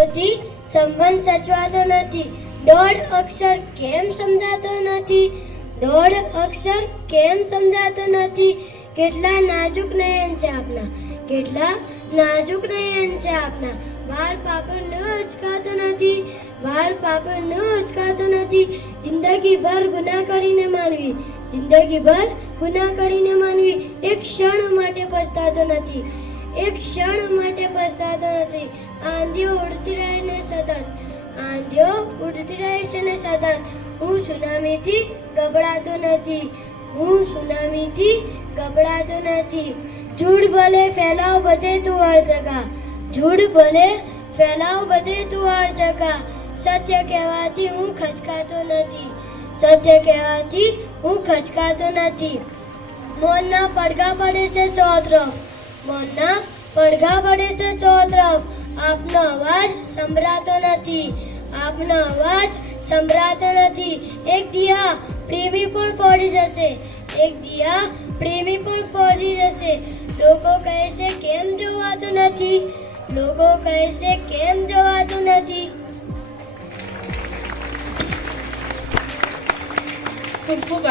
નથી સંબંધ સચવાતો નથી. દોઢ અક્ષર કેમ સમજાતો નથી? દોઢ અક્ષર કેમ સમજાતો નથી? કેટલા નાજુક નયન છે આપના? કેટલા નાજુક નયન છે આપના? વાળ પાપડ ન ઉચકાતો નથી. વાળ પાપડ ન ઉચકાતો નથી. જિંદગીભર ગુના કરીને માનવી. જિંદગીભર ગુના કરીને માનવી. એક ક્ષણ માટે પસ્તાતો નથી. એક ક્ષણ માટે પછતાતો આંધીઓ ઉડતી રહે ને સતત આંધીઓ ઉડતી રહે છે ને સતત હું સુનામીથી ગભરાતો નથી. હું સુનામીથી ગભરાતો નથી. જૂડ ભલે ફેલાવ બધે તું અર્ધકા જૂડ ભલે ફેલાવ બધે તું અર્ધકા સત્ય કહેવાથી હું ખચકાતો નથી. સત્ય કહેવાથી હું ખચકાતો નથી. મોરના પડઘા પડે છે ચોતરફ મોરના પડઘા પડે છે ચોતરફ આપનો અવાજ સંભળાતો નથી. આપનો અવાજ સંભળાતો નથી. એક દિયા પ્રેમી પણ પડી જશે. એક દિયા પ્રેમી પણ પડી જશે. લોકો કહે છે, કેમ જોવાતું નથી? લોકો કહે છે, કેમ જોવાતું નથી? ખૂબ ખૂબ